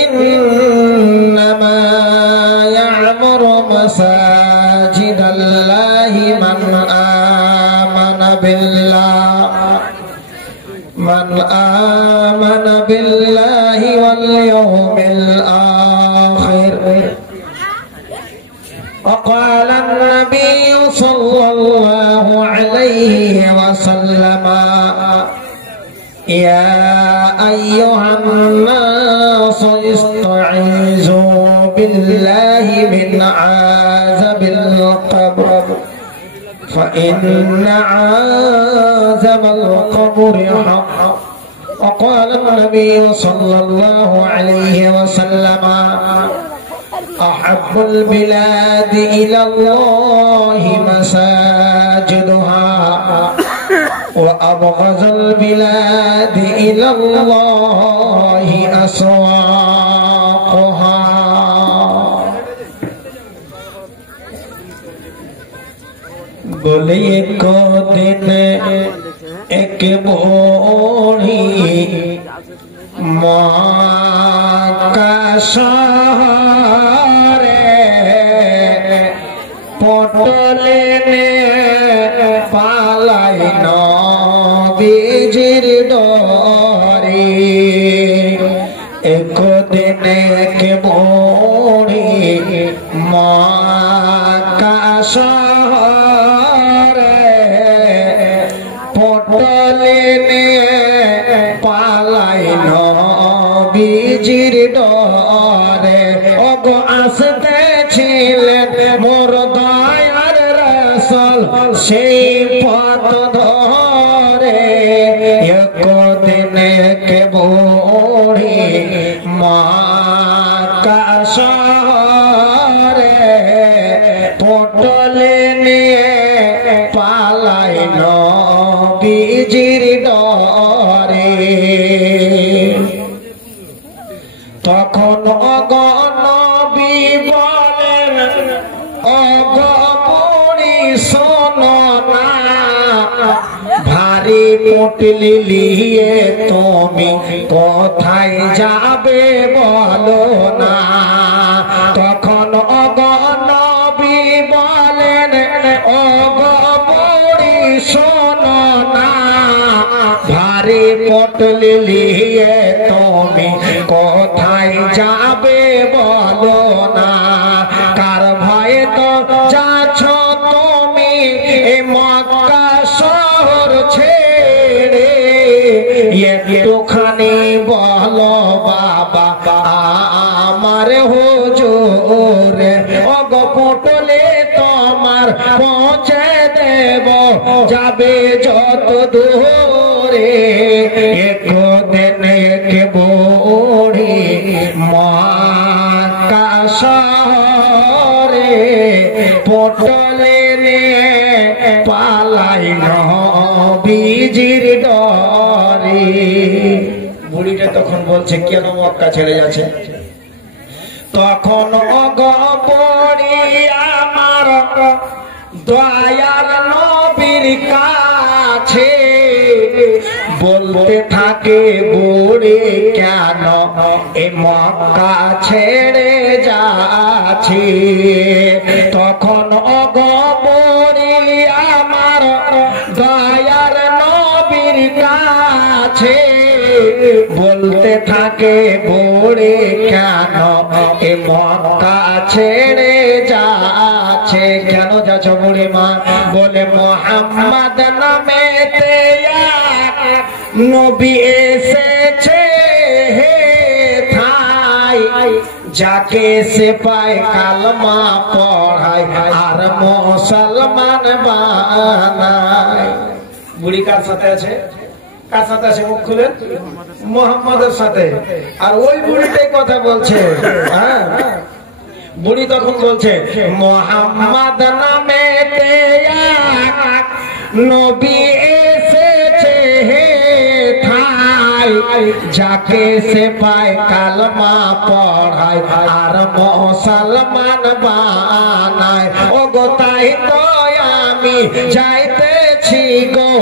ইন্নামা ইয়া'মুরু মাসাজিদাল্লাহি মান আমানা বিল্লাহি ওয়াল ইয়াউমিল আখির। وقال النبي صلى الله عليه وسلم يا أيها الناس استعيذوا بالله من عذاب القبر فإن عذاب القبر حق. وقال النبي صلى الله عليه وسلم أحب البلاد إلى الله مساجدها وأبغض البلاد إلى الله أسواقها. बोले को दिन एक बोली माँ का পটলে পালাই নবীজির ডরে একদিন কে বড়ি মক্কা শহরে পটলে পালাই নবীজির ডরে ওগো আসতেছিলেন মোর দয়ার রাসূল সেই পথ ধরে একদিন কে বড়ি মক্কা শহরে পটলে নিয়ে পালাই নবীজির ডরে তখন নবী বলেন ওগো বুড়ি শোনো না ভারী পুটলি নিয়ে তুমি কোথায় যাবে বলো না। তখন ওগো নবী বলেন ওগো বুড়ি শোনো না ভারী পুটলি নিয়ে তুমি কোথায় যাবে বলো না। কার ভয়ে তো যাচ্ছ তুমি মক্কা শহর ছেড়ে একটুখানি বলো বাবা আমার হুজুর ওগো পটলে তোমার পৌঁছে দেব যাবে যত দূরে একদিন কে বড়ি মক্কা শহরে পটলে পালাই নবীজির ডরে। বুড়িটা তখন বলছে কেন মক্কা ছেড়ে যাচ্ছে? তখন ওগো বুড়ি আমার দয়াল নবীর কাছে বলতে থাকে বুড়ি কেন এ মক্কা ছেড়ে যাচ্ছে। তখন ওগো বুড়ি আমার দয়াল নবীর কাছে বলতে থাকে বুড়ি কেন এ মক্কা ছেড়ে যাচ্ছে। কেন যাচ্ছ বুড়ি মা? বলে মুহাম্মদ নামেতে নবী এসেছে হে ঠাই যাকে সে পায় কালমা পড়ায় আর মুসলমান বানায়। বুড়ি কার সাথে আছে? কার সাথে আছে? মুখ খুলেন। মুহাম্মাদের সাথে। আর ওই বুড়িটাই কথা বলছে। হ্যাঁ, বুড়ি তখন বলছে মুহাম্মদ নামেতে নবী এসেছে হে ঠাই যাকে সে পায় কালমা পড়ায় আর মুসলমান বানায়। ওগো তাই তো আমি যাইতেছি গো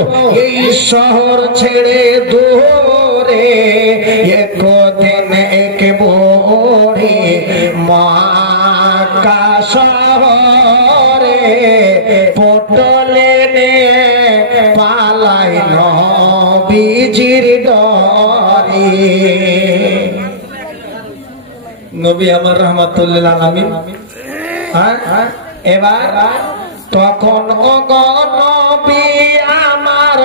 এই শহর ছেড়ে দূরে একদিন এক কে বুড়ি মক্কা শহরে পটলে নিয়ে পালাই নবীজির ডরে। নবী আমার রাহমাতুল্লিল আলামিন। এবার তখন ওগো নবী আমার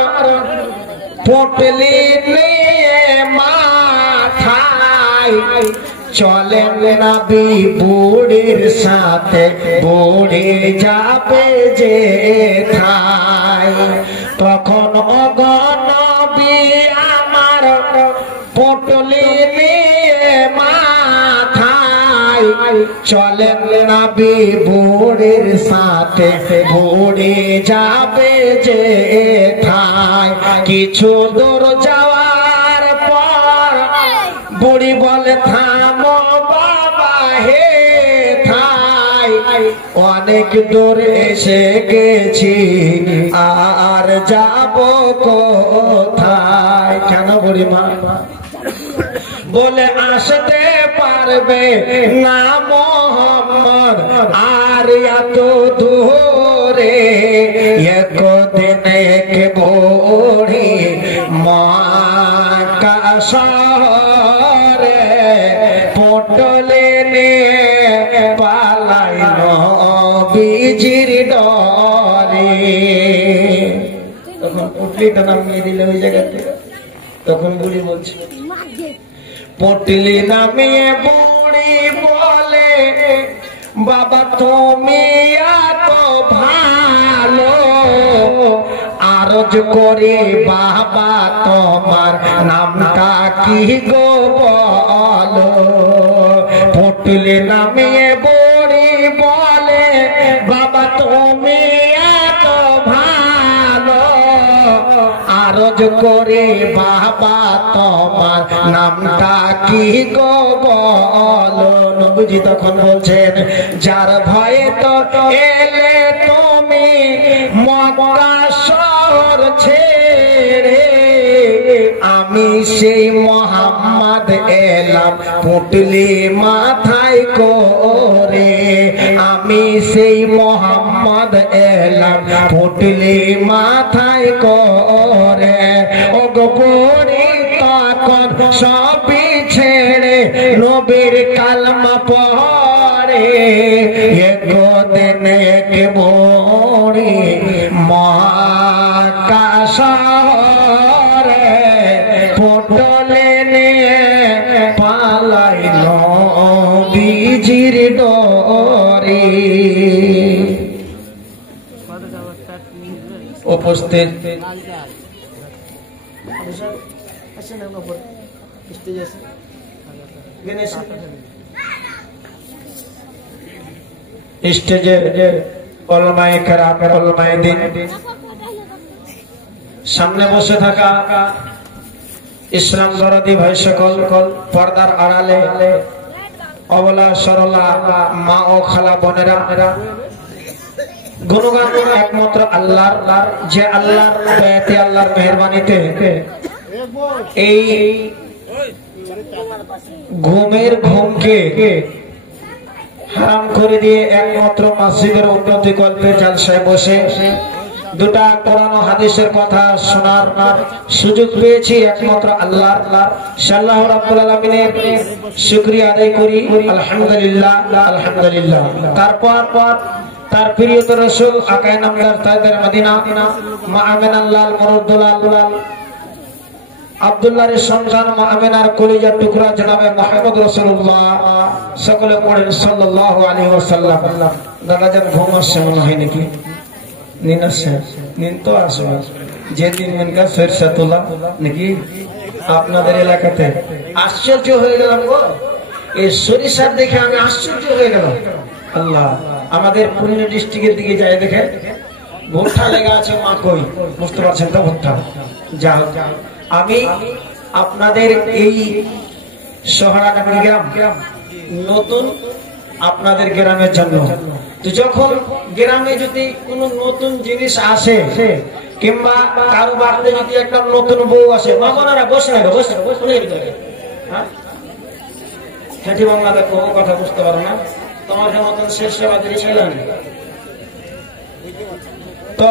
পটলি নিয়ে মাথায় চলেন নবী বুড়ির সাথে, বুড়ি যাবে যে থাই। তখন ওগো নবী আমার পটলি নিয়ে মাথায় চলেন নবী বুড়ির সাথে, বুড়ি যাবে যে থাই। কিছু দূর যাওয়ার পর বুড়ি বলে থামো বাবা হে থাই, অনেক দূর এসে গেছি আর যাব কোথায়। কেন বুড়ি মা বলে আসতে পারবে না মোহাম্মদ আর এত দূরে। একদিন এক বুড়ি মক্কা শহরে পটলে নিয়ে পালাই নবীজির ডরে। তখন পটলিটা নামিয়ে দিলে ওই জায়গাতে, তখন বুড়ি বলছে, পটলি নামিয়ে বুড়ি বলে বাবা তুমি এত ভালো, আরজ করি বাবা তোমার নামটা কি গো বলো। পটলি নামিয়ে বুড়ি বলে বাবা তুমি এত ভালো, আরজ করে বাবা তোমার নামটা কি গো বলো। নবীজি তখন বলছেন যার ভয়ে তো এলে তুমি মক্কা শহর ছেড়ে, আমি সেই মোহাম্মদ এলাম পুটলি মাথায় করে। আমি সেই মোহাম্মদ এলাম পুটলি মাথায় করে। ও গো বুড়ি তখন সবই ছেড়ে নবীর কালমা পড়ে। একদিন এক বুড়ি মক্কা শহরে পটলে নিয়ে পালাই নবীজির ডরে। উপস্থিত স্টেজে ওলামায়ে কেরাম, ওলামায়ে দ্বীন, সামনে বসে থাকা ইসলাম দরদি ভাই সকল, পর্দার আড়ালে অবলা সরলা মা ও খালা বোনেরা, গুণগান একমাত্র আল্লাহর, যে আল্লাহর দয়াতে আল্লাহর মেহেরবানিতে এই ঘুমের ঘুমকে হারাম করে দিয়ে একমাত্র মসজিদের উন্নতি কল্পে জালসায় বসে দুটা কোরআন ও হাদিসের কথা শোনার সুযোগ পেয়েছি একমাত্র আল্লাহর। আল্লাহ রাব্বুল আলামিনের শুকরিয়া আদায় করি, আলহামদুলিল্লাহ আলহামদুলিল্লাহ। তারপর তার প্রিয়তর রাসূল আকায়ে নামদার তাজদার মদিনা মা আমিনার লাল মুরদ্দুলাল আব্দুল্লাহর সন্তান মা আমিনার কলিজার টুকরা জনাবে মুহাম্মদ রাসূলুল্লাহ, সকলে পড়েন সাল্লাল্লাহু আলাইহি ওয়াসাল্লাম। দাদা জান ঘুম আসছে মনে হয় নাকি? নিন আসছে, নিন তো আসবে যেদিন মেনকা সরষা তোলা নাকি আপনাদের এলাকাতে। আশ্চর্য হয়ে গেলাম গো, এই সরিষার দেখে আমি আশ্চর্য হয়ে গেলাম। আল্লাহ, আমাদের পুরনো ডিস্ট্রিক্টের দিকে যায় দেখে ভুট্টা লেগে আছে, মা কই বুঝতে পারছেন তো? ভুট্টা যা আমি আপনাদের এই শহরাকান্দি গ্রাম নতুন আপনাদের গ্রামের জন্য। তো যখন গ্রামে যদি কোনো নতুন জিনিস আসে কিংবা কারো বাড়িতে যদি একটা নতুন বউ আসে, মামনারা বসে ঠেঠি বাংলাতে কোনো কথা বুঝতে পারো না, তোমার মতন শেষ সেবাদারি ছিলেন। তো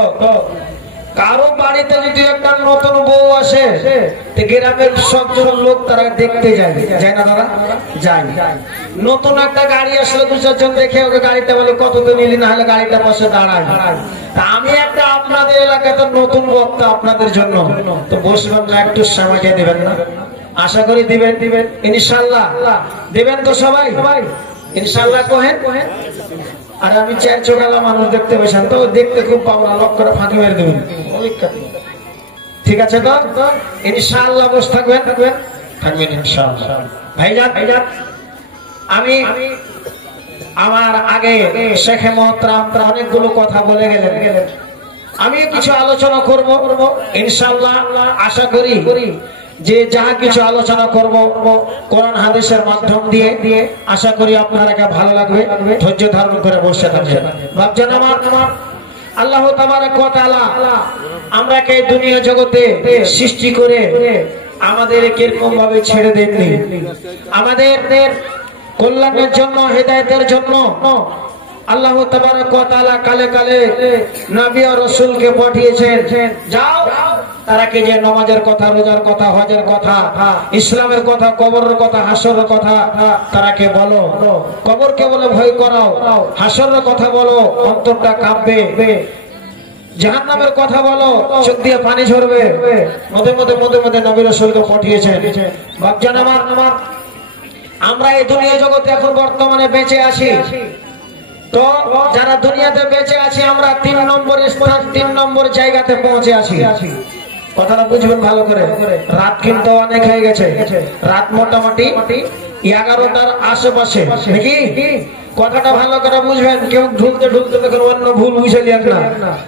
কারো বাড়িতে যদি একটা নতুন বউ আসে, গ্রামের সবজন লোক তারা দেখতে যায়, যায় না তারা? যায়। নতুন একটা গাড়ি আসলে দু চারজন দেখে ওকে গাড়িটা বলে কত তো নিলি, না হলে গাড়িটা পাশে দাঁড়ায়। আমি একটা আপনাদের এলাকাতে নতুন বক্তা আপনাদের জন্য, তো বসবেন না, একটু সময়টা দিবেন না? আশা করি দিবেন, ইনশাল্লাহ দিবেন তো সবাই? ইনশাল্লাহ কহেন। আর আমি চার চোখালা মানুষ দেখতে পেয়েছেন তো, দেখতে খুব পাবো না, লক্ষ্য করে ফাঁকি মেরে দেবেন। ঠিক আছে তো? ইনশাআল্লাহ বসে থাকবেন ইনশাআল্লাহ। ভাইজান, আমি আমার আগে শেখে মোহতারাম অনেকগুলো কথা বলে গেলেন, আমি কিছু আলোচনা করব ইনশাআল্লাহ। আশা করি যে যাহা কিছু আলোচনা করব কোরআন হাদিসের মাধ্যম দিয়ে, আশা করি আপনারা ভালো লাগবে। ধৈর্য ধারণ করে বসে থাকবেন। ভাবছেন আমার আল্লাহ তাবারক ওয়া তাআলা আমরাকে দুনিয়া জগতে সৃষ্টি করে আমাদের কিরকম ভাবে ছেড়ে দেননি, আমাদের কল্যাণের জন্য, হেদায়েতের জন্য আল্লাহ তাবারক ওয়া তাআলা কালে কালে নবী ও রাসূলকে পাঠিয়েছেন। যাও তারাকে যে নামাজের কথা, রোজার কথা, হজের কথা, ইসলামের কথা, কবরের কথা, হাসরের কথা তারাকে বলো। কবরকে বলে ভয় করাও, হাসরের কথা বলো, অন্তরটা কাঁপবে। জাহান্নামের কথা বলো, চোখ দিয়ে পানি ঝরবে। মধ্যে নবী রাসূলকে পাঠিয়েছেন। বাপজান আমার, আমরা এই দুনিয়া জগতে এখন বর্তমানে বেঁচে আছি। তো যারা দুনিয়াতে বেঁচে আছে, আমরা 3 নম্বর স্থান, 3 নম্বর জায়গাতে পৌঁছে আছি। কথাটা বুঝবেন ভালো করে। রাত কিন্তু অনেক হয়ে গেছে, রাত মোটামুটি 11টার আশেপাশে নাকি? কথাটা ভালো করে বুঝবেন, কেউ ঢুলতে দেখুন অন্য ভুল বুঝালিয়েন না,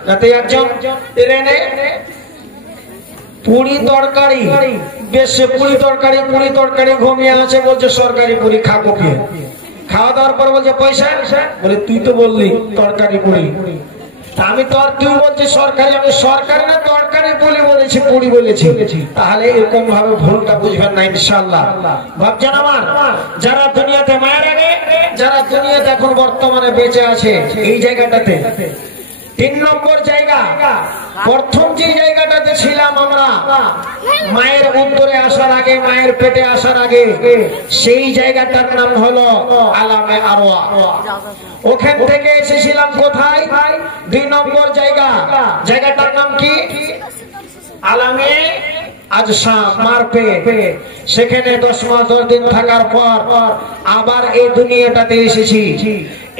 যাতে একজন ট্রেনে পুরি তরকারি, বেশ পুরি তরকারি ঘুমিয়ে আছে, বলছে সরকারি পুরি খাবো কি? খাওয়া দাওয়ার পর বলছে পয়সা, বলে তুই তো বললি তরকারি পুরি, আমি তো আর তুই বলছিস সরকারি, আমি সরকারি না তরকারি বলেছি, পুরি বলেছি। তাহলে এরকম ভাবে ভুলটা বুঝবেন না ইনশাআল্লাহ। ভাবছেন আমার, যারা দুনিয়াতে মায়ের আগে, যারা দুনিয়াতে এখন বর্তমানে বেঁচে আছে, এই জায়গাটাতে 3 নম্বর জায়গা। প্রথম যে জায়গাটাতে ছিলাম আমরা, মায়ের উদরে আসার আগে, মায়ের পেটে আসার আগে, সেই জায়গাটার নাম হলো আলামে আরওয়া। ওখান থেকে এসেছিলাম কোথায়? 2 নম্বর জায়গা। জায়গাটার নাম কি? আলামে আজসাম, মার পেট। সেখানে 10 মাস 10 দিন থাকার পর আবার এই দুনিয়াটাতে এসেছি।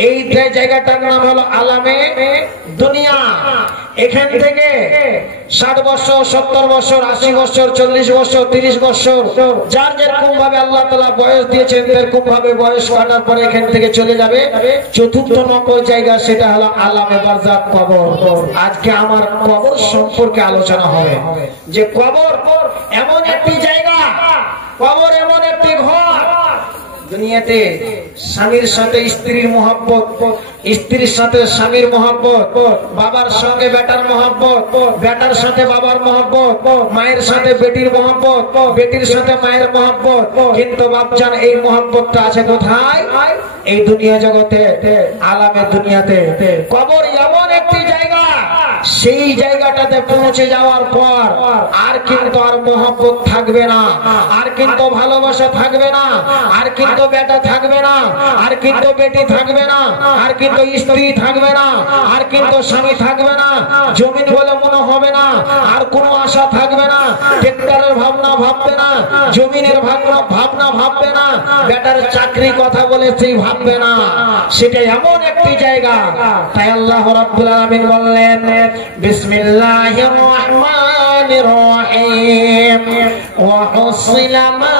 এই জায়গাটার নাম হলো আলামে দুনিয়া। এখান থেকে 60 বছর, 70 বছর, 80 বছর, 40 বছর, 30 বছর, যার যেরকম ভাবে আল্লাহ তাআলা বয়স দিয়েছেন, এরকম ভাবে বয়স কাটার পরে এখান থেকে চলে যাবে 4র্থ নম্বর জায়গা, সেটা হলো আলামে বারজাখ, কবর। আজকে আমার কবর সম্পর্কে আলোচনা হবে, যে কবর এমন একটি জায়গা, কবর এমন একটি ঘর। দুনিয়াতে স্বামীর সাথে স্ত্রীর মহব্বত, স্ত্রীর সাথে স্বামীর মহব্বত, বাবার সঙ্গে বেটার মহব্বত, বেটার সাথে বাবার মহব্বত, মায়ের সাথে বেটির মহব্বত, বেটির সাথে মায়ের মহব্বত। কিন্তু বাপজান, এই মহব্বতটা আছে কোথায়? এই দুনিয়া জগতে, আলামে দুনিয়াতে। কবর এমন একটি জায়গা, সেই জায়গাটাতে পৌঁছে যাওয়ার পর আর কিন্তু আর মহব্বত থাকবে না, আর কিন্তু ভালোবাসা থাকবে না, আর কিন্তু বেটা থাকবে না, আর কিন্তু বেটি থাকবে না, আর কিন্তু স্ত্রী থাকবে না, আর কিন্তু স্বামী থাকবে না, জমিন বলে মনে হবে না, আর কোনো আশা থাকবে না, ট্রেক্টরের ভাবনা ভাববে না, জমিনের ভাবনা ভাববে না, বেটার চাকরি কথা বলে সেই ভাববে না। সেটা এমন একটি জায়গা। তাই আল্লাহ রাব্বুল আলামিন বললেন, বিসমিল্লাহির রহমানির রহিম, ওয়া হুসিলা মা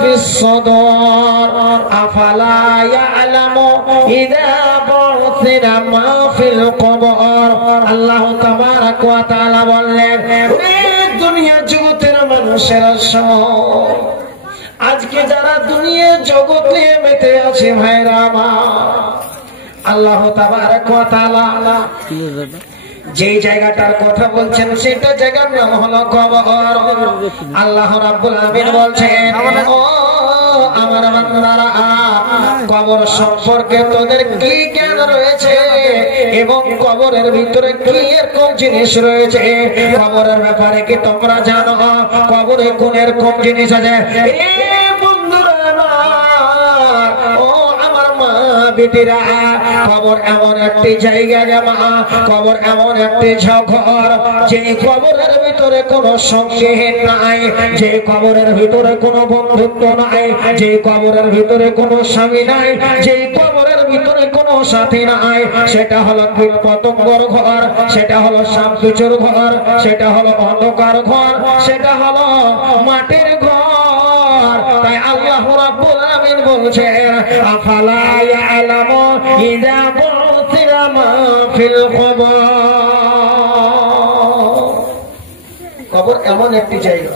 ফিস সুদুর আফালা ইয়ালামু ইযা বুসিরা মা ফিল কবর। আল্লাহ তাবারক ওয়া তাআলা বললেন, দুনিয়া জগতের মানুষেরা সব, আজকে যারা দুনিয়া জগতে মেতে আছে ভাইরা আমার, আল্লাহ তাবারক ওয়া তাআলা যে জায়গাটার কথা বলছেন, সেটা জায়গার নাম হলো কবর। আল্লাহ রাব্বুল আলামিন বলছেন, ও আমার বান্দারা, কবর সম্পর্কে তোদের কি জ্ঞান রয়েছে এবং কবরের ভিতরে কি এরকম জিনিস রয়েছে, কবরের ব্যাপারে কি তোমরা জানো? কবরে কোন এরকম জিনিস আছে? বেটিরা, কবর এমন একটি জায়গা জামা, কবর এমন একটি ঘর, যে কবরের ভিতরে কোনো সঙ্গী নাই, যে কবরের ভিতরে কোনো বন্ধুত্ব নাই, যে কবরের ভিতরে কোনো স্বামী নাই, যে কবরের ভিতরে কোনো সাথী নাই। সেটা হলো কীট পতঙ্গর ঘর, সেটা হলো সাপ বিছুর ঘর, সেটা হলো অন্ধকার ঘর, সেটা হলো মাটির ঘর। তাই আল্লাহ রাব্বুল আলামিন বলছেন, আফালা ইয়ালামু ইযা বু'থিরা মা ফিল কবর। কবর এমন একটি জায়গা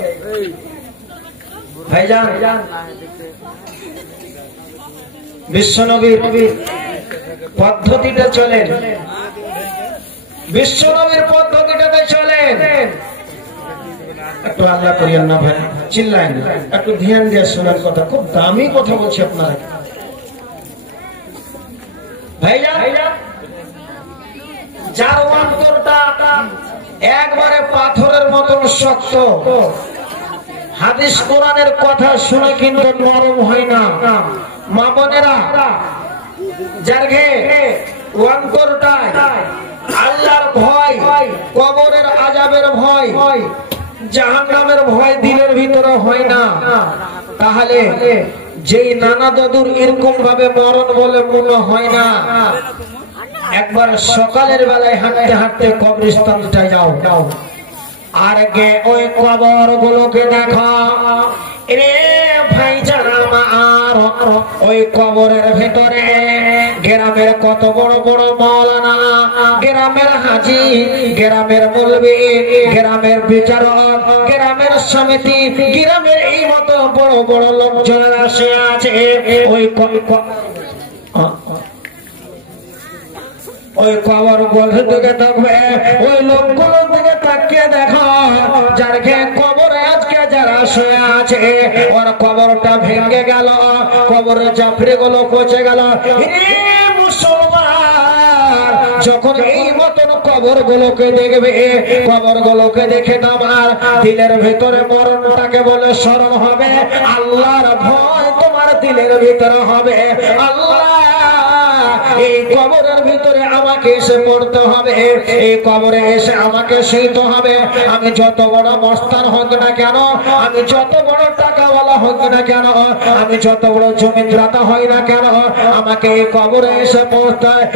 ভাইজান, বিশ্বনবীর পদ্ধতিটা চলেন, বিশ্বনবীর পদ্ধতিটাতে চলেন। একটু আল্লাহ করিয়েন না ভাই, চিল্লায়েন, একটু ধ্যান দিয়ে শোনার কথা, খুব দামি কথা বলছি আপনারা ভাইজান। যার অন্তরটা একবারে পাথরের মতন শক্ত, হাদিস কোরআনের কথা শুনে কিন্তু নরম হয় না। মা বোনেরা, যার অন্তরটা আল্লাহর ভয়, কবরের আযাবের ভয়, জাহান্নামের ভয় দিলের ভিতরে হয় না, তাহলে যেই নানা দাদুর এরকম ভাবে মরণ বলে মনে হয় না। একবার সকালের বেলায় হাঁটতে হাঁটতে কবরস্থানটা যাও, আর গে ওই কবর গুলোকে দেখা রে ভাইজান আমার। ওই কবরের ভেতরে গ্রামের কত বড় বড় মাওলানা, গ্রামের হাজি, গ্রামের মৌলবি, গ্রামের বিচারক, গ্রামের সমিতি, গ্রামের এই মতো বড় বড় লোকজনেরা আসে আছে। ওই কবর গুলোর দিকে দেখবে, ওই লোকগুলোর দিকে তাকিয়ে দেখো, যার কবরে আজকে যারা শুয়ে আছে, ওর কবরটা ভেঙে গেল, কবরে চাপড়ে গুলো পচে গেল। মুসলমান যখন এই মতন কবর গুলোকে দেখবে, কবর গুলোকে দেখে তোমার দিলের ভেতরে মরণটাকে বলে স্মরণ হবে, আল্লাহর ভয় তোমার দিলের ভিতরে হবে। আল্লাহ, এই কবরের ভিতরে আমাকে এসে পড়তে হবে, এই কবরে এসে আমাকে শুইতে হবে। আমি যত বড় মস্তান হোক না কেন, আমি যত বড় টাকাওয়ালা হোক না কেন, আমি যত বড় জমিদার হই না কেন, আমাকে এই কবরে এসে পড়তে হয়।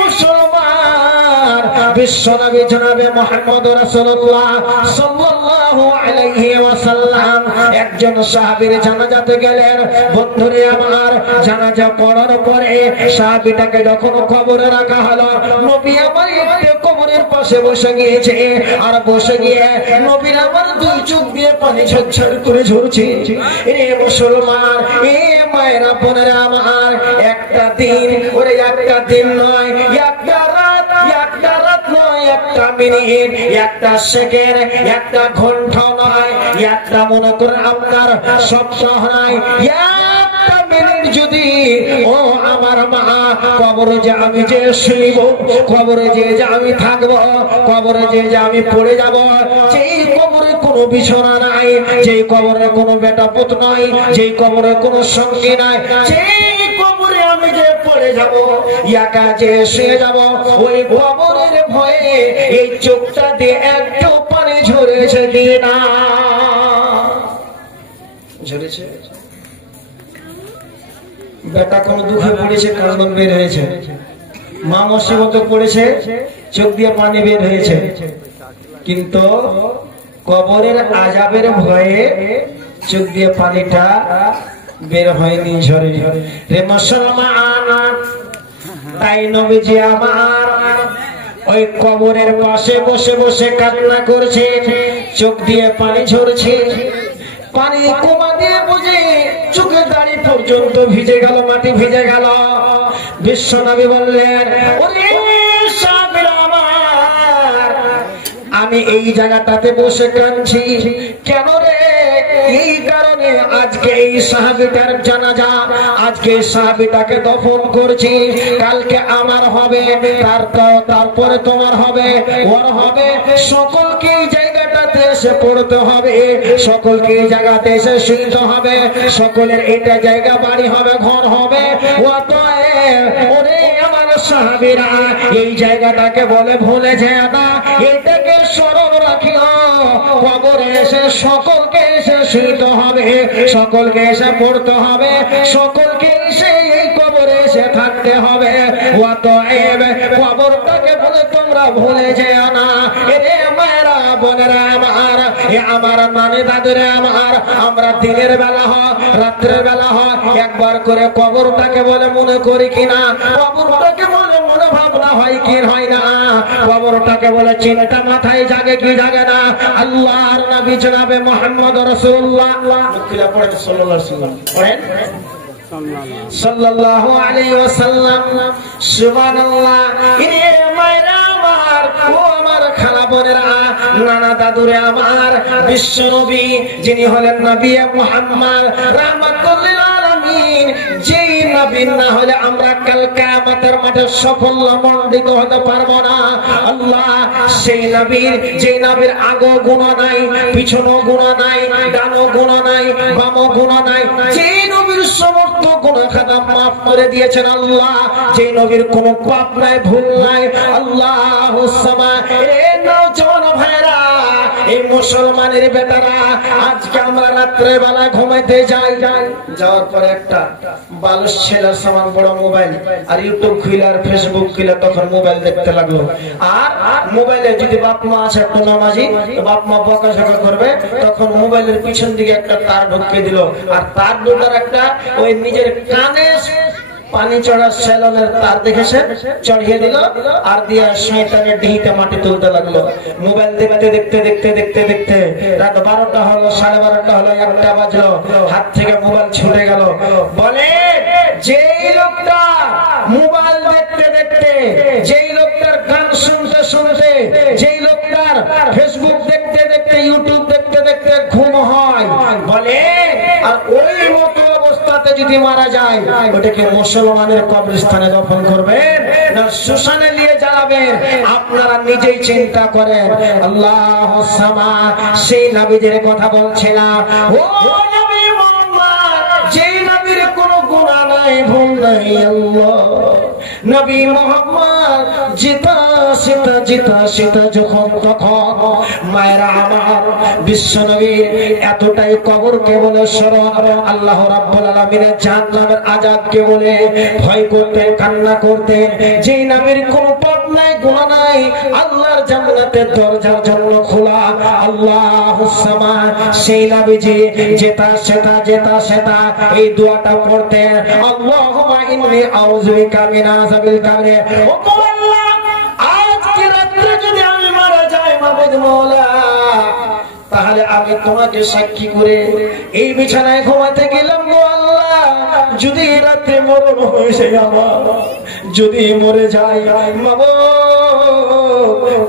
মুসলমান, বিশ্বনবী জনাবে মুহাম্মদ রাসূলুল্লাহ সাল্লাল্লাহু আলাইহি ওয়াসাল্লাম একজন সাহাবীর জানাজাতে গেলেন। বন্ধুরে আমার, জানাজা পড়ার পরে সাহাবীটাকে যখন কবরে রাখা হলো, নবী আমার একটু কবরের পাশে বসে গিয়েছে, আর বসে গিয়ে নবীর আমার দুই চোখ দিয়ে পানি ঝরঝর করে ঝরছে। রে মুসলমান, এ মায়েরা বোনেরা আমার, একটা দিন, ওরে একটা দিন নয়, একটা রাত, একটা রাত নয়, একটা মিনিট, একটা সেকেন্ড, একটা ঘন্টা নয়, একটা মনে করে আপনার সপ্তাহ নয়, একটা মিনিট যদি ও আমার মা কবরে যে আমি যে শুইব, কবরে যে আমি থাকবো, কবরে যে আমি পড়ে যাব, যেই কবরে কোনো বিছানা নাই, যেই কবরে কোনো বেটা পুত নাই, যেই কবরে কোনো সঙ্গী নাই, যেই কবরে আমি যে পড়ে যাব, একা যে শুয়ে যাব, ওই কবরের ভয়ে এই চোখটা দিয়ে একটু পানি ঝরেছে কিনা? ঝরেছে? বেটা কোন দুঃখে পড়েছে, কান্দন বের হয়েছে, মা মুসিবতে পড়েছে, চোখ দিয়ে পানি বের হয়েছে, কিন্তু কবরের আযাবের ভয়ে চোখ দিয়ে পানিটা বের হয়নি, ঝরে। রে মুসলমান, তাই নবীজি আমার ওই কবরের পাশে বসে বসে কান্না করছে, চোখ দিয়ে পানি ঝরছে, পানি কমা দিয়ে বুঝে চোখের দাড়ি পর্যন্ত ভিজে গেল, মাটি ভিজে গেল। বিশ্বনবী বললেন, ওরে সাহাবীরা আমার, আমি এই জায়গাটাতে বসে কাঁদছি কেন রে? এই কারণে আজকে এই সাহাবীটার জানাজা আজকে সাহাবীটাকে দফন করছি, কালকে আমার হবে, তারপরে তোমার হবে, ওর হবে, সকলকে এই জায়গাটাতে এসে পড়তে হবে, সকলকে এই জায়গাতে এসে শুনতে হবে, সকলের এটা জায়গা বাড়ি হবে, ঘর হবে। ওরে আমার সাহাবীরা, এই জায়গাটাকে বলে ভুলে যায় না, এটাকে স্মরণ রাখিও। কবরে এসে সকলকে এসে শুনতে হবে, সকলকে এসে পড়তে হবে, সকলকে এসে এই কবরে এসে থাকতে হবে। অতএব কবরটাকে বলে তোমরা ভুলে যেও না। এরে মায়েরা বোনেরা আমার, আমার নানি দাদুরে আমার, আমরা দিনের বেলা হয় রাত্রের বেলা হয় একবার করে কবরটাকে বলে মনে করি কিনা, কবরটাকে বলে মনে ভাবনা হয় কি হয় না, কবরটাকে বলে চিন্তা মাথায় জাগে কি জাগে না। আল্লাহর নবী জনাবে মুহাম্মদ রাসূলুল্লাহ সাল্লাল্লাহু আলাইহি ওয়াসাল্লাম, সুবহানাল্লাহ। ইরে মায়েরা আমার, ও আমার খালা বোনেরা, নানা দাদুরে আমার, বিশ্ব নবী যিনি হলেন নবী মুহাম্মদ রাহমাতুল লিল আলামিন, যেই নবী না হলে আমরা কাল কিয়ামতের মাঠে সাফল্য মণ্ডিত হতে পারবো না। আল্লাহ সেই নবীর, যে নবীর আগো গুণ নাই, পিছনো গুণ নাই, ডানো গুণ নাই, বামো গুণ নাই, যে নবীর সমস্ত গুনাহ খাতা মাফ করে দিয়েছেন আল্লাহ, যে নবীর কোনো পাপ নাই, ভুল নাই। আল্লাহুস সামা। এ নওজওয়ান ভাইরা, এই মুসলমানের বেটারা, আজকে আমরা রাত্রে বেলা ঘুমাইতে যাই, যাওয়ার পরে একটা বালুস ছেলের সমান বড় মোবাইল আর ইউটিউব খুলে আর ফেসবুক খুলে তখন মোবাইল দেখতে লাগলো। আর মোবাইলে যদি বাপ মা আছে একটু নামাজি, বাপ মা বকাঝকা করবে, তখন মোবাইলের পিছন দিকে একটা তার ঢুকিয়ে দিল, আর তার ঢোকার একটা ওই নিজের কানে পানি চড়ার সেলনের তার দেখেছে, চড়িয়ে দিল, আর দিয়া শয়তানের ঢিঁটা মাটি তুলতে লাগলো। মোবাইল দেখতে দেখতে দেখতে দেখতে দেখতে রাত 12টা হলো, 12:30 হলো, 1টা বাজলো, হাত থেকে মোবাইল ছুটে গেল। বলে যেই লোকটা মোবাইল দেখতে দেখতে, যেই লোকটার গান শুনতে শুনতে, যেই লোকটার ফেসবুক দেখতে দেখতে, ইউটিউব দেখতে দেখতে ঘুম হয়, বলে আর ওই মতো অবস্থাতে যদি মারা যায়, ওটাকে মুসলমানের কবরস্থানে দফন করবেন না শ্মশানে নিয়ে জ্বালাবেন? আপনারা নিজেই চিন্তা করেন। আল্লাহুস সামা। সেই নবীদের কথা বলছিলাম, ও নবী মুহাম্মদ, যেই নবীর কোনো গুনাহ নাই, ভুল নাই, আল্লাহ নবী মুহাম্মদ জিতা সিতা জিতা সিতা যখন তখন মায়েরা আমার, বিশ্ব নবীর এতটাই কবরকে বলে স্মরণ, আল্লাহ রাব্বুল আলামিনের জাহান্নামের আযাবকে বলে ভয় করতেন, কান্না করতেন। যেই নবীর কোনো পাপ নাই, গুনাহ নাই, আল্লাহর জান্নাতের দরজার জন্য খোলা। আল্লাহুস সামা। সেই নবীজি যেটা সেটা যেটা সেটা এই দোয়াটা পড়তেন, আল্লাহুম্মা ইন্নী আউযু বিকা মিন আযাবিল কবর। ও আল্লাহ, আজকে রাতে যদি আমি মারা যাই মাবুদ মওলা, তাহলে আমি তোমাকে সাক্ষী করে এই বিছানায় ঘুমাতে গেলাম গো আল্লাহ, যদি রাতে মরণ হয়েছে আমার, যদি মরে যাই মাবুদ,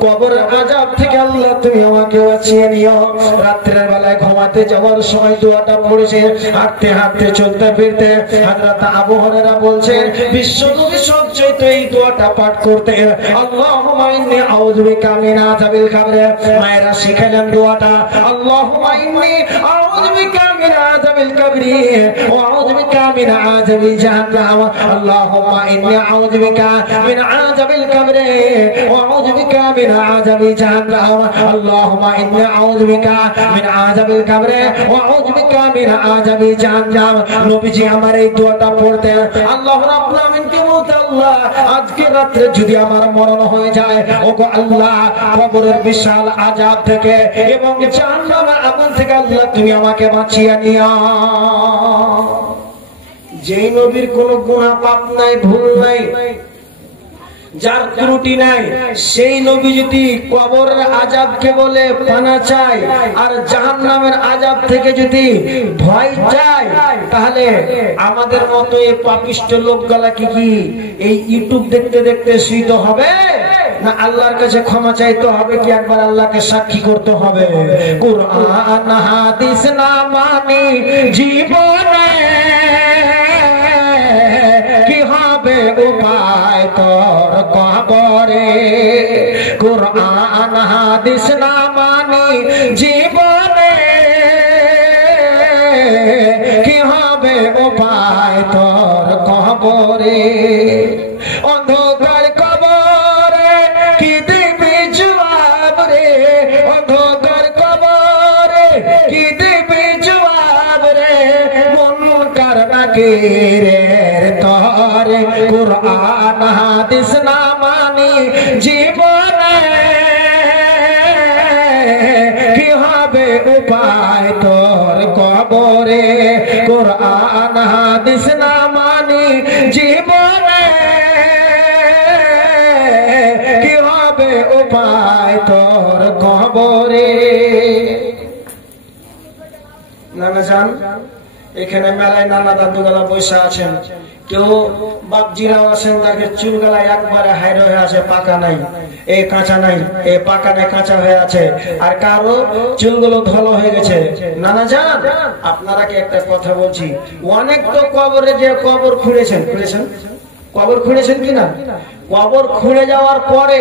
কবরের আযাব থেকে আল্লাহ তুমি আমাকে বাঁচিয়ে নিও। রাত্রের বেলায় ঘুমাতে যাওয়ার সময় দোয়াটা পড়েছে, হাঁটতে হাঁটতে চলতে ফিরতে হযরত আবু হুরায়রা বলছেন, বিশ্বনবী সবচেয়ে এই দোয়াটা পাঠ করতেন, আল্লাহুম্মা ইন্নী আউযু বিকা মিন আযাবিল কবর। মায়েরা শিখালেন দোয়াটা, আল্লাহুম্মা ইন্নী আউযু বিকা মিন আযাবিল কবর ওয়া আউযু বিকা মিন আযাবি জাহান্নাম। আল্লাহুম্মা ইন্নী আউযু বিকা মিন আযাবিল কবর ওয়া আউযু বিকা মিন আযাবি জাহান্নাম। আল্লাহুম্মা ইন্নী আউযু বিকা মিন আযাবিল কবর ওয়া আউযু বিকা মিন আযাবি জাহান্নাম। নবীজি আমার এই দোয়াটা পড়তেন। আল্লাহ রাব্বুল আলামিনকে বলতে, আল্লাহ আজকে রাতে যদি আমার মরণ হয়ে যায়, ওগো আল্লাহ কবরের বিশাল আযাব থেকে এবং জাহান্নামের আগুন থেকে আল্লাহ তুমি আমাকে বাঁচিয়ে নিও। যেই নবীর কোনো গুনাহ পাপ নাই, ভুল নাই, যার ত্রুটি নাই, সেই নবী যদি কবরের আযাবকে বলে পানা চায় আর জাহান্নামের আযাব থেকে যদি ভয় চায়, তাহলে আমাদের মতো এই পাপিষ্ঠ লোকগুলা কি এই ইউটিউব দেখতে দেখতে শুইতে হবে না আল্লাহর কাছে ক্ষমা চাইতে হবে? কি একবার আল্লাহকে সাক্ষী করতে হবে? কোরআন হাদিস না মানি জীবনে কবরে কুরআন হাদিস না মানি জীবনে কি হবে উপায় তোর কবরে অন্ধকার কবরে কি দিবি জবাব রে অন্ধকার কবরে কি দিবি জবাব রে মুনকার নাকিরের তোরে কুরআন হাদিস না মানি জীবনে কি হবে উপায় তোর কবরে কুরআন হাদিস না মানি জীবনে কি হবে উপায় তোর কবরে নানা জান এখানে মেলায় নানা দাদুগুলা বসে আছেন কেউ বাপজিরাও আছেন তাকে চুলগুলা একবারে হাইর হয়ে আছে পাকা নাই এই কাঁচা নাই এই পাকা নাই কাঁচা হয়ে আছে আর কারো চুলগুলো ধলো হয়ে গেছে নানা জান আপনারা কি একটা কথা বলছি অনেক তো কবরে যে কবর খুঁড়েছেন কবর খুঁড়েছেন কিনা কবর খুঁড়ে যাওয়ার পরে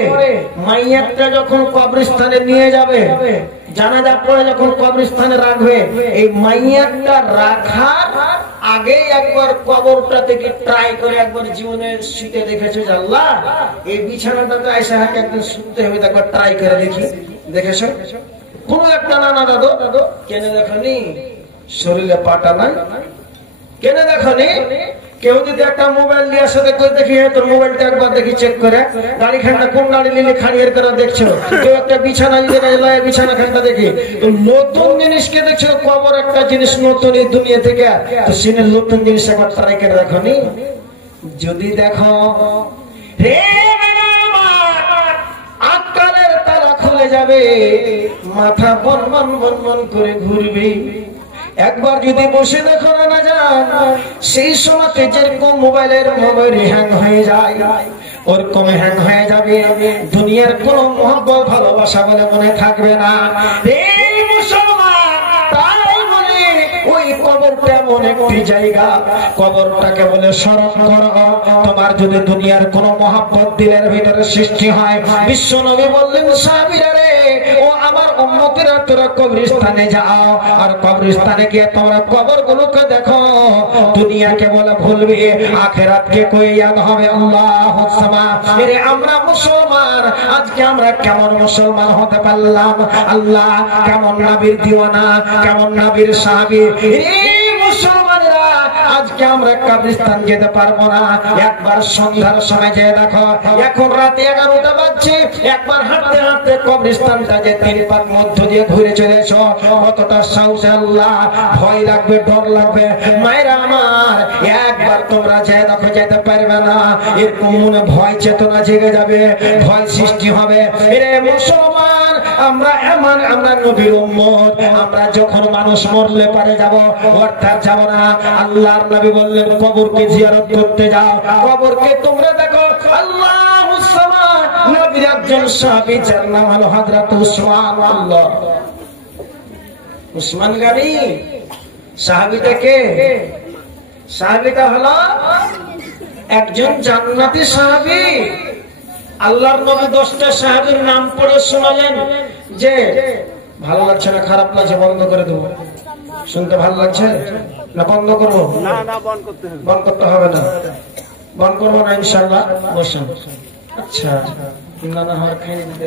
মাইয়াতটা যখন কবরস্থানে নিয়ে যাবে জানাজা পড়ে যখন কবরস্থানে রাখবে এই মাইয়াতটা রাখার আগে একবার কবরটা থেকে ট্রাই করে একবার জীবনে শুতে দেখেছো যে আল্লাহ এই বিছানাটাতে এসে হাতে একদিন শুতে হবে একবার ট্রাই করে দেখি দেখেছো কোন একটা নানা দাদু কেন দেখনি শরীরে পাটা নাই কেন দেখনি কেউ যদি একটা মোবাইল নিয়ে আসে দেখি তোর মোবাইলটা একবার দেখি চেক করে গাড়ি খানটা কোন গাড়ি নিলে খাড়িয়ে করে দেখছো কেউ একটা বিছানা যদি বিছানা খানটা দেখি তো নতুন জিনিসকে দেখছো কবর একটা জিনিস নতুন এই দুনিয়া থেকে তো সিনের নতুন জিনিস একবার ট্রাই করে দেখনি যদি দেখো হে আকালের তালা খুলে যাবে মাথা বন বন বন বন করে ঘুরবে একবার যদি বসে দেখো না যান সেই সময়তে যেরকম মোবাইল হ্যাং হয়ে যায় ওরকম হ্যাং হয়ে যাবে দুনিয়ার কোন মহব্বত ভালোবাসা বলে মনে থাকবে না এই মুসলমান তাই বলে ওই কবরটা এমন একটি জায়গা কবরটাকে বলে স্মরণ করো তোমার যদি দুনিয়ার কোন মহব্বত দিলের ভিতরে সৃষ্টি হয় বিশ্ব নবী বললেন সাহাবীরা রে ও আমার উম্মতেরা তোরা কবরস্থানে যাও আর কবরস্থানে গিয়ে তোমরা কবরগুলোকে দেখো দুনিয়াকে বলে ভুলবে আখিরাতকে কই ইয়াদ হবে আল্লাহুস সামাদ এরে আমরা মুসলমান আজকে আমরা কেমন মুসলমান হতে পারলাম আল্লাহ কেমন নবীর দিওয়ানা কেমন নবীর সাহাবী এই মুসলমানরা আজকে আমরা কবরস্থান যেতে পারবো না একবার সন্ধ্যার সময় যেয়ে দেখো এখন রাত 11টা বাজছে একবার হাঁটতে হাঁটতে কবরস্থানটা যে 3 পাক মধ্য দিয়ে ঘুরে চলে এসো কতটা সাহস আল্লাহ ভয় লাগবে ডর লাগবে মায়েরা আমার একবার তোমরা যেয়ে দেখো যেতে পারবে না এরকম মনে ভয় চেতনা জেগে যাবে ভয় সৃষ্টি হবে এরে মুসলমান আমরা এমন আমরা নবীর উম্মত আমরা যখন মানুষ মরলে পারে যাব অর্থাৎ যাব না আল্লাহর নবী বললেন কবরকে জিয়ারত করতে যাও কবরকে তোমরা দেখো আল্লাহুস সামাদ নবীর একজন সাহাবী যার নাম হলো হযরত উসমান আল্লাহ উসমান গনি সাহাবীটা কে সাহাবীটা হলো একজন জান্নাতি সাহাবী আল্লাহর নবী 10টা সাহাবীর নাম পড়ে শোনালেন যে ভালো লাগছে না খারাপ লাগছে বন্ধ করে দেব শুনতে ভালো লাগছে না বন্ধ করব না না বন্ধ করতে হবে না বন্ধ করব না ইনশাআল্লাহ বসুন আচ্ছা নানা আমার খাইয়ে দিতে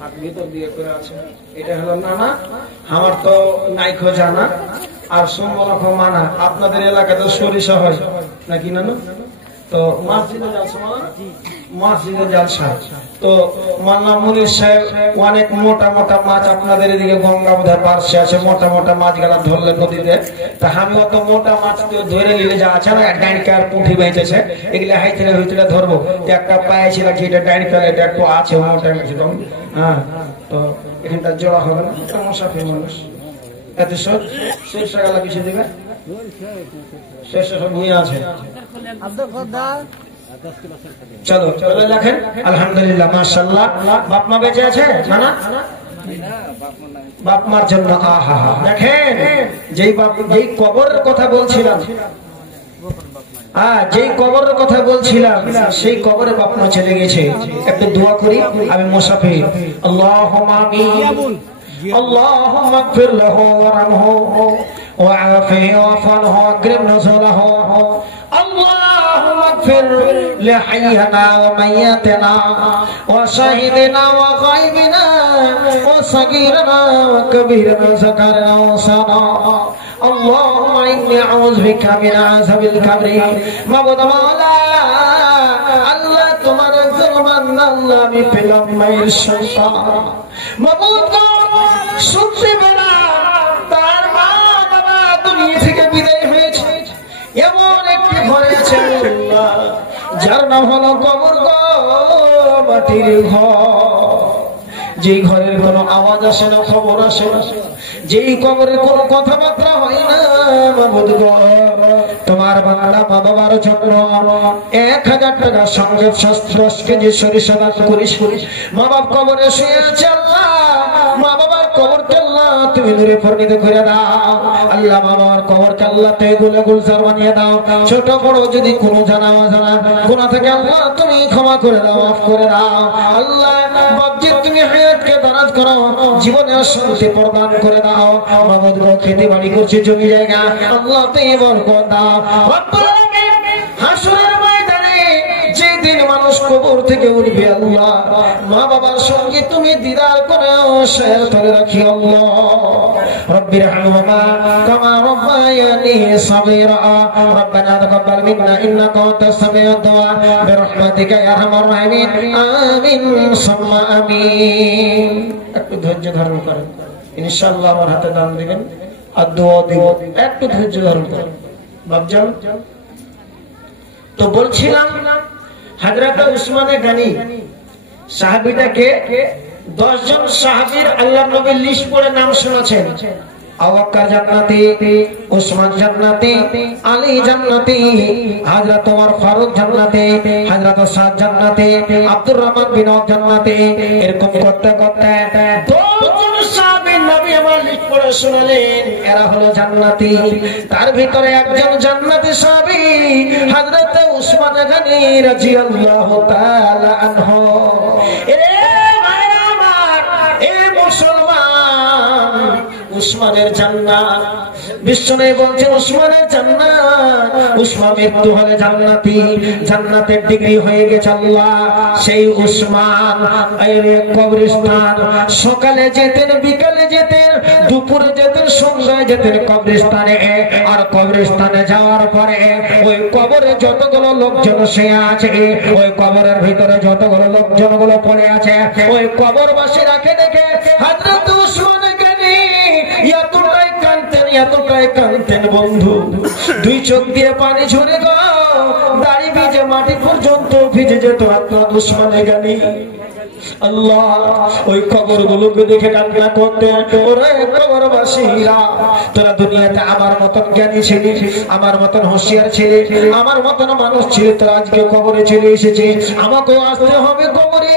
হাত ভিতর দিয়ে করে আছে এটা হলো নানা আমার তো নাইকো জানা আর সোমবারও মানা আপনাদের এলাকাতে সরিষা হয় নাকি নানু তো মসজিদে জালসা তো মাল্লা মুনির সাহেব অনেক মোটা মোটা মাছ আপনাদের এদিকে গঙ্গা বোধহয় পার্শ্বে আছে মোটা মোটা মাছ গেলা ধরলে নদীতে তা আমি অত মোটা মাছ ধরে নিলে যা আছে না ডাইনকা আর পুঁঠি বেঁচেছে এগুলো হাইতে ভিতরে ধরবো একটা পায়ে ছিল কি এটা ডাইনকা এটা একটু আছে মোটা একদম হ্যাঁ তো এখানটা জোড়া হবে না মুসাফির মানুষ এত সরষা গেলা কিছু দিবে শেষে সব নিয়ে আছে চলো চলো লেখেন আলহামদুলিল্লাহ মাশাআল্লাহ বাপ মা বেঁচে আছে না বাপ মার জন্য আহা দেখেন যেই কবরের কথা বলছিলাম যেই কবরের কথা বলছিলাম সেই কবরে বাপ মা চলে গেছে। একটু দোয়া করি, আমি মুসাফির। আল্লাহুম্মা আমিন। اللهم اغفر له وارحمه وعافه واعف عنه واكرم نزله. اللهم اغفر لحينا وميتنا وشهيدنا وغائبنا وصغيرنا وكبيرنا ذكرنا وانثانا. اللهم اني اعوذ بك من عذاب القبر. মাবুদ মাওলা, আল্লাহ তোমার জবান আল্লাহ আমি পেলাম মায়ের সন্তান। মাবুদ শুনতে পেলা তার মা বাবা দুনিয়া থেকে বিদায় হয়েছে। এমন একটি ঘরে আছে যার নাম হলো কবর, মাটির ঘর। যেই ঘরের কোনো আওয়াজ আসে না, খবর আসে না, যেই কবরের কোনো কথাবার্তা হয় না। মাবুদ গো, তোমার বাংলা মা বাবার জন্য 1000 টাকা সঙ্গে 10 কেজি সরিষা দান করিস। মা বাপ কবরে শুয়ে আছে আল্লাহ, মা বাবার কবরকে আল্লাহ তুমি নূরে পরিণত করে দাও। আল্লাহ মা বাবার কবরকে আল্লাহ তে গুলজার বানিয়ে দাও। ছোট বড় যদি কোনো জানা অজানা গুনাহ থাকে আল্লাহ তুমি ক্ষমা করে দাও, মাফ করে দাও। আল্লাহ বাপজিৎ তুমি হায়াতকে দারাজ করো, জীবনে শান্তি প্রদান করে দাও। মাবুদ গো, খেতে বাড়ি করছে জমি জায়গা আল্লাহ তুমি বরকত দাও। রব্বুল আলামিন, হাসরের ময়দানে যেদিন মানুষ কবর থেকে উঠবে আল্লাহ, মা বাবার সঙ্গে তুমি দিদার করে শেয়ার করে রাখি আল্লাহ। রব্বির হামহুমা কামা রব্বায়ানি সাগীরা। রব্বানা তাকাব্বাল মিন্না ইন্নাকা আনতাস সামিউদ দুআ বিরহমাতিকা ইয়া আরহামার রাহিমিন। আমিন সুম্মা আমিন। একটু ধৈর্য ধারণ করেন, ইনশাআল্লাহ আমার হাতে দান দিবেন আর দোয়া দিব। একটু ধৈর্য ধারণ করেন বাপজান। তো বলছিলাম হযরত উসমানে গানি সাহাবীটাকে 10 জন সাহাবীর আল্লাহর নবীর লিস্ট পড়ে নাম শুনেছেন। আবু বকর জান্নাতি, উসমান জান্নাতি, আলী জান্নাতি, হযরত ওমর ফারুক জান্নাতি, হযরত সাদ জান্নাতি, আব্দুর রহমান বিন আওফ জান্নাতি। এরকম করতে করতে 10 জন সাহাবী নবী আমার লিস্ট পড়ে শুনালেন এরা হলো জান্নাতি। তার ভিতরে একজন জান্নাতি সাহাবী হযরত উসমান গনি রাদিয়াল্লাহু তাআলা আনহু। মুসলমান, উসমানের জান্নাত। বিশ্বনবী বলছেন উসমানের জান্নাত। উসমান মৃত্যু হলে জান্নাতি, জান্নাতের ডিগ্রি হয়ে গেছে আল্লাহ। সেই উসমান কবরস্থান সকালে যেতেন, বিকালে যেতেন, দুপুরে যেতেন, সন্ধ্যায় যেতেন কবরস্থানে। আর কবরস্থানে যাওয়ার পরে ওই কবরে যতগুলো লোকজন শুয়ে আছে, ওই কবরের ভিতরে যতগুলো লোকজন গুলো পড়ে আছে, ওই কবরবাসীরাকে দেখে হযরত উসমান গনি এতটাই কাঁদতেন, এতটাই কাঁদতেন বন্ধু, 2 চোখ দিয়ে পানি ঝরে গো, দাড়ি ভিজে মাটি পর্যন্ত ভিজে যেত হযরত উসমান গনি। আল্লাহ ওই কবরগুলোকে দেখে কান্না করতেন, ওরে কবরবাসীরা তোরা দুনিয়াতে আমার মতন জ্ঞানী ছিলি, আমার মতন হুঁশিয়ার ছিলি, আমার মতন মানুষ ছিলি, তোরা আজকে কবরে চলে এসেছিস, আমাকেও আসতে হবে কবরে।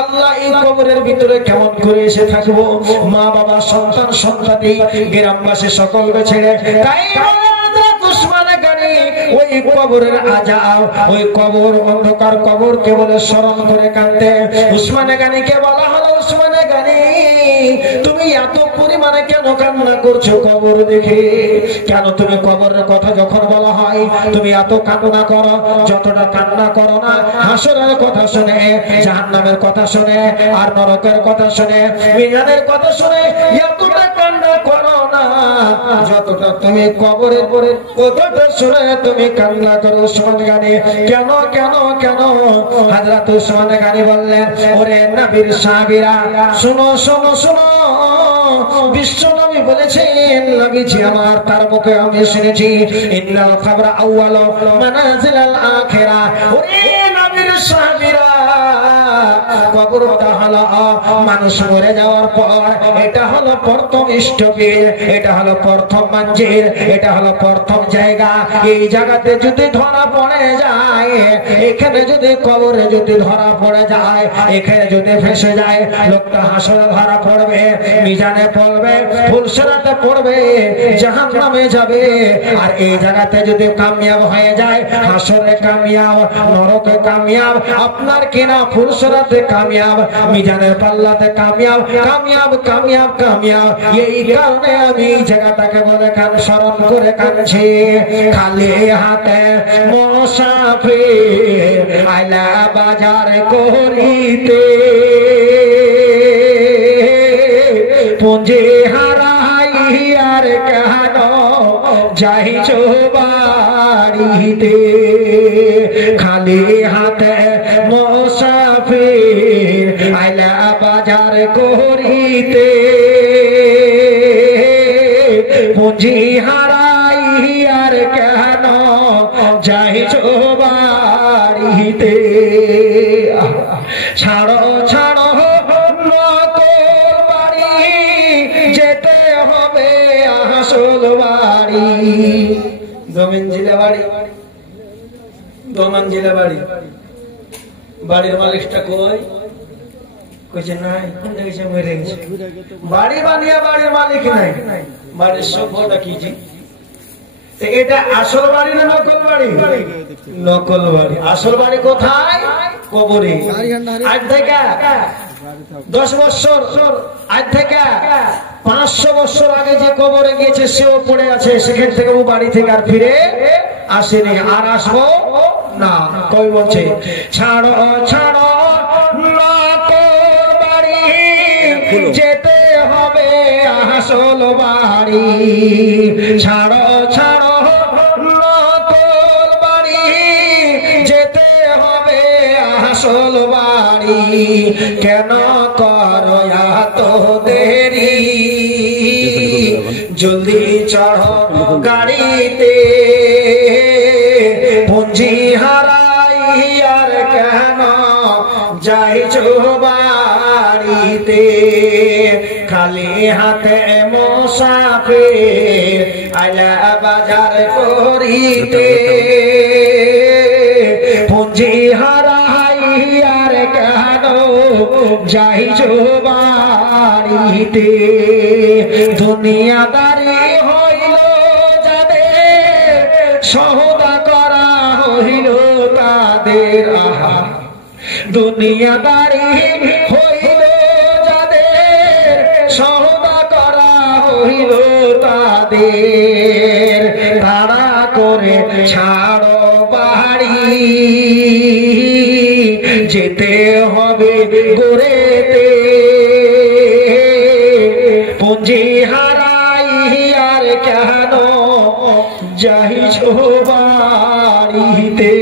আল্লাহ এই কবরের ভিতরে কেমন করে এসে থাকবো? মা বাবা, সন্তান সন্ততি, গ্রামবাসী সকলকে ছেড়ে। তাই উসমানে গানি ওই কবরের আযাব, ওই কবর, অন্ধকার কবরকে বলে স্মরণ করে কাঁদতে। উসমানে গানিকে বলা হলো, উসমানে গানি তুমি এত পরিমাণে কেন কান্না করছো কবর দেখে? কেন তুমি কবরের কথা যখন বলা হয় তুমি এত কান্না করো? যতটা কান্না করো না হাসরের কথা শুনে, জাহান্নামের কথা শুনে, আর নরকের কথা শুনে, মিজানের কথা শুনে এতটা কান্না করো না যতটা তুমি কবরের পরে কথাটা শুনে তুমি কান্না করো। উসমান গানি কেন কেন কেন? হযরত উসমান গানি বললেন, ওরে নবীর সাহাবীরা শুনো শুনো শুনো, বিশ্ব নবী বলেছেন, নবীজি আমার তার মুখে আমি শুনেছি, ইন্নাল কবর আউয়ালু মানাজিলাল আখিরাহ। ওরে নবীর সাহাবীরা কবরটা হলো মানুষ মরে যাওয়ার পর এটা হলো প্রথম স্টপেজ, এটা হলো প্রথম মঞ্জিল, এটা হলো প্রথম জায়গা। এই জায়গাতে যদি ধরা পড়ে যায়, এখানে যদি কবরে যদি ধরা পড়ে যায়, এখানে যদি ফেসে যায়, লোকটা হাসরে ধরা পড়বে, মিজানে পড়বে, ফুলসিরাতে পড়বে, জাহান্নামে যাবে। আর এই জায়গাতে যদি কামিয়াব হয়ে যায়, হাসরে কামিয়াব, নরকে কামিয়াব, আপনার কিনা ফুলসিরাতে কামিয়াব, মিজানের পাল্লাতে কামিয়াব, কামিয়াব কামিয়াব কামিয়াব। এই কারণে আমি এই জায়গাটাকে বলে কান স্মরণ করে কাঁদছি। খালি হাতে মুসাফির আইলা বাজার করিতে, পুঁজি হারাই আর কেন যাইছো বাড়িতে। খালি হাতে মুসাফির আইলা বাজার করিতে, পুঁজি হারাই আর কেন যাইছো বাড়িতে। ছাড়ো ছাড়ো নকল বাড়ি, যেতে হবে আসল বাড়ি। দোমঞ্জিলা বাড়ি, দোমঞ্জিলা বাড়ি। বাড়ির মালিকটা কই? কইছে নাই, কইছে মরে গেছে। বাড়ি বানিয়ে বাড়ির মালিক নাই, বাড়ির সভ্যতা কি জি? এটা আসল বাড়ি না নকল বাড়ি? নকল বাড়ি। আসল বাড়ি কোথায়? কবরে। আজ থেকে 10 বছর, আজ থেকে 500 বছর আগে যে কবরে গিয়েছে সেও পড়ে আছে, সেখান থেকে ও বাড়ি থেকে আর ফিরে আসেনি, আর আসবো না। কই বলছে ছাড়ো ছাড়ো নকল বাড়ি, যেতে হবে আসল বাড়ি। ছাড়ো ছাড়ো নকল বাড়ি, যেতে হবে আসল বাড়ি। কেন করো এত দেরি, জলদি চড়ো গাড়িতে, পুঁজি হারাই আর কেন যাইছো বাড়িতে। খালি হাতে মুসাফির আইলা বাজার করিতে, পুঁজি হারাই আর কেন যাইছো বাড়িতে। দুনিয়াদারি হইল যাদের, সওদা করা হইল তাদের। আহা, দুনিয়াদারি হইল যাদের, সওদা করা হইল তাদের। তারা করে ছাড়ো বাড়ি, যেতে হবে গোরেতে, পুঁজি হারাই আর কেন যাইছো বাড়িতে।